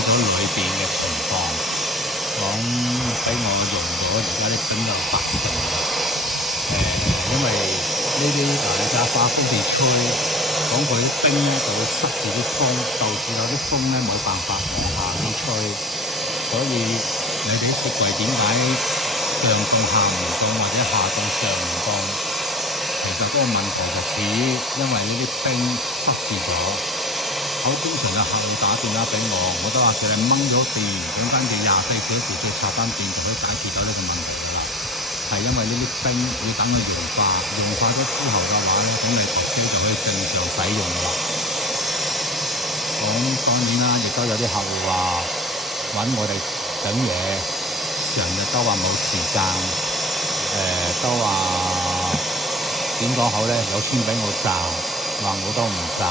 咗裏邊嘅情況，講俾我用咗而家啲冰有80%因為呢啲大家花風地吹，講佢啲冰咧就會塞住啲風，導致有啲風咧冇辦法往下咁吹，所以你哋啲雪櫃點解上凍下唔凍或者下凍上唔凍？其實嗰個問題就係因為呢啲冰塞住咗。好經常有客戶打電話俾我都話佢哋掹咗電，咁跟住24小時再插翻電就可以解決到呢個問題㗎啦。係因為呢啲冰要等佢融化咗之後嘅話咧，咁你部機就可以正常使用㗎啦。咁當然啦，亦都有啲客戶話揾我哋整嘢，成日都話冇時間，都話點講好咧？有錢俾我賺，話我都唔賺。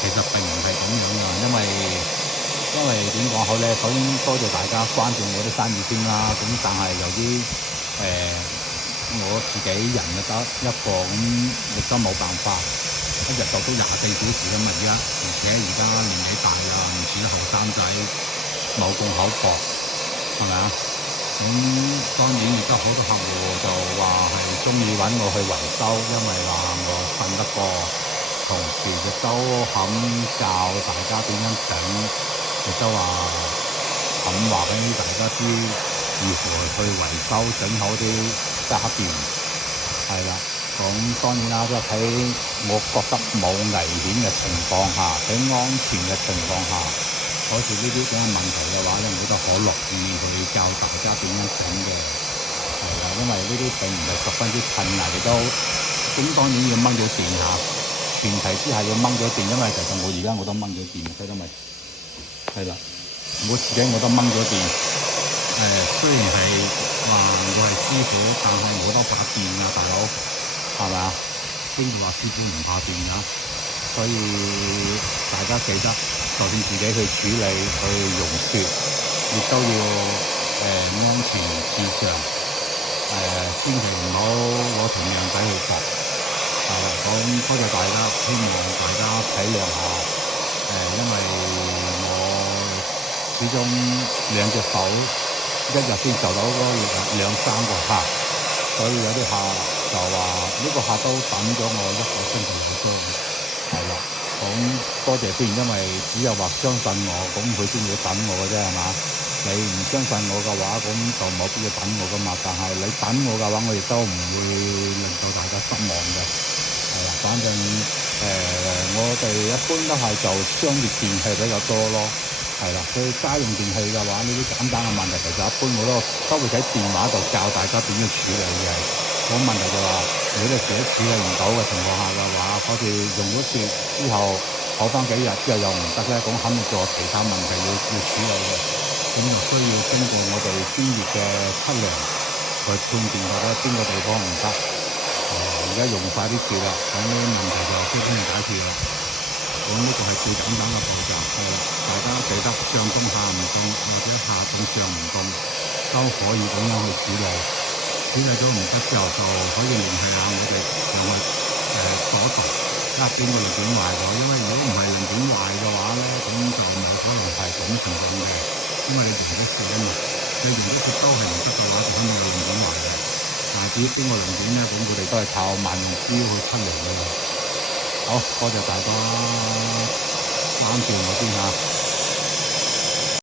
其實並唔係咁樣嘅，因為點講好咧？首先多謝大家關注我啲生意先啦。咁但係由於我自己人就得一個，咁亦都冇辦法一日做到24小時㗎嘛。而且而家年紀大啦，唔似後生仔冇咁口薄，係咪啊？咁當然亦都好多客戶就話係鍾意揾我去維修，因為話我信得過。同時亦都肯教大家點樣整，亦都話肯話俾大家知如何去維修，整好啲家電。係啦，咁當然啦，都喺我覺得冇危險嘅情況下，喺安全嘅情況下，好似呢啲咁嘅問題嘅話咧，我都好樂意去教大家點樣整嘅。係啦，因為呢啲並唔係十分之困難，亦都咁當然要掹咗電下。前提之下要掹咗電，因為其實我而家我都掹咗電，睇到咪？係啦，我自己我都掹咗電。雖然係話我係師傅，但係我都怕電啊，大佬，係咪啊？邊個話師傅唔怕電㗎？所以大家記得，就算自己去處理、去溶雪，亦都要安全至上。千祈唔好攞條命仔去搏。係啦，咁多謝大家，希望大家體諒下。因為我始終兩隻手一日先做到嗰兩三個客，所以有啲客就話呢個客都等咗我1個星期以上。係啦，咁多謝先，因為只有話相信我，咁佢先會等我嘅啫，係嘛？你唔相信我嘅話，咁就冇必要等我噶嘛。但係你等我嘅話，我亦都唔會令到大家失望嘅。係啦，反正我哋一般都係做商業電器比較多咯。係啦，所以家用電器嘅話，呢啲簡單嘅問題其實一般我都會喺電話度教大家點樣處理嘅。咁問題就話，如果你自己處理唔到嘅情況下嘅話，好似用咗雪之後好翻幾日之後又唔得咧，咁肯定仲有其他問題要處理嘅。咁就需要經過我哋專業嘅測量去判斷或者邊個地方唔得。而家用晒啲雪啦，咁呢啲問題就基本上解決啦。咁呢個係最簡單嘅步驟。係啦，大家記得上凍下唔凍或者下凍上唔凍都可以咁樣去處理。處理咗唔得之後就可以聯繫下我哋上去所度邊個零件壞咗。因為如果唔係零件壞嘅話咧，咁就冇可能係咁情況嘅。因為你用咗雪啊嘛，你用咗雪都係唔得嘅話，就肯定有零件壞嘅。但係至於邊個零件咧，咁佢哋都係靠慢用標去測量嘅。好，多謝大家關注我先嚇。